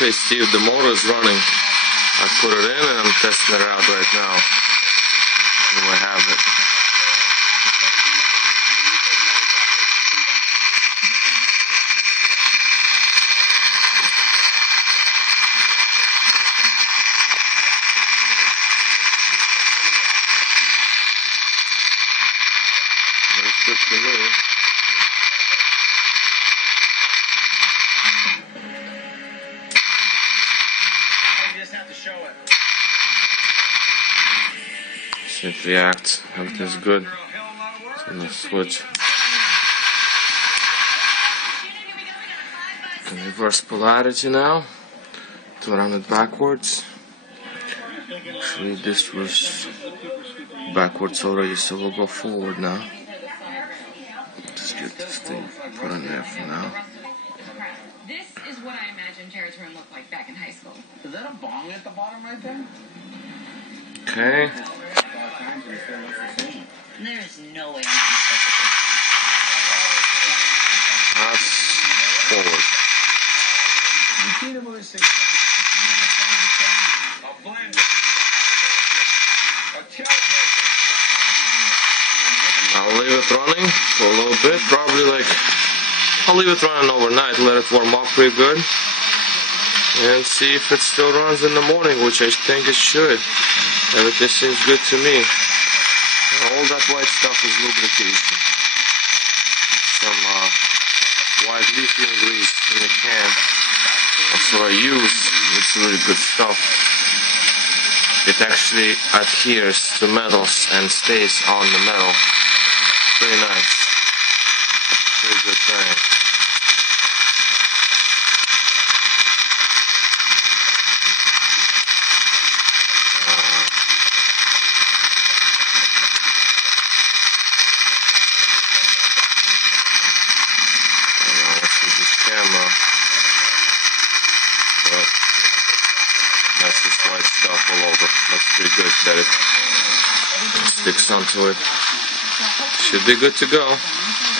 Okay, Steve, the motor is running. I put it in and I'm testing it out right now. Here we have it. Looks good to me. Show it. See it reacts. Everything's good. So I'm gonna switch. Can reverse polarity now to run it backwards. Actually, this was backwards already, so we'll go forward now. Just get this thing put in there for now. This is what I imagine Jared's room looked like back in high school. Is that a bong at the bottom right there? Okay. There is no way That's forward. A blender. A television. I'll leave it running for a little bit, probably I'll leave it running overnight, let it warm up pretty good, and see if it still runs in the morning, which I think it should. Everything seems good to me. All that white stuff is lubrication. Some white lithium grease in the can. That's what I use. It's really good stuff. It actually adheres to metals and stays on the metal. Very nice. Pretty good thing. Camera, but that's just white stuff all over. That's pretty good that it sticks onto it. Should be good to go.